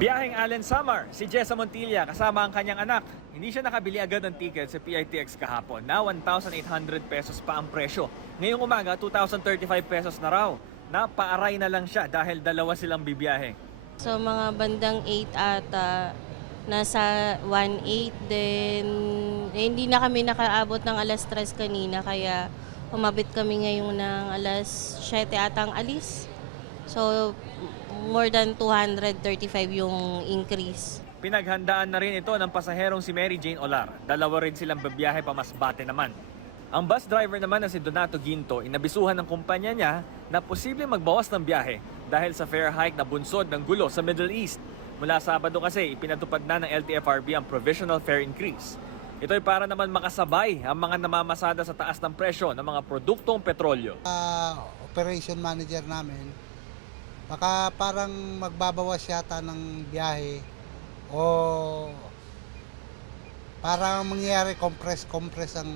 Biyaheng Allen Samar, si Jessa Montilla kasama ang kanyang anak. Hindi siya nakabili agad ng ticket sa PITX kahapon na 1,800 pesos pa ang presyo. Ngayong umaga, 2,035 pesos na raw. Napaaray na lang siya dahil dalawa silang bibiyahe. So mga bandang 8 ata, nasa 1.8 din. Hindi na kami nakaabot ng alas 3 kanina kaya umabot kami ngayon ng alas 7 atang alis. So more than 235 yung increase. Pinaghandaan na rin ito ng pasaherong si Mary Jane Olar. Dalawa rin silang bibiyahe pa Masbate naman. Ang bus driver naman na si Donato Ginto, inabisuhan ng kumpanya niya na posibleng magbawas ng biyahe dahil sa fare hike na bunsod ng gulo sa Middle East. Mula Sabado kasi, ipinatupad na ng LTFRB ang provisional fare increase. Ito'y para naman makasabay ang mga namamasada sa taas ng presyo ng mga produktong petrolyo. Operation manager namin, baka parang magbabawas yata ng biyahe o parang mangyayari compress ang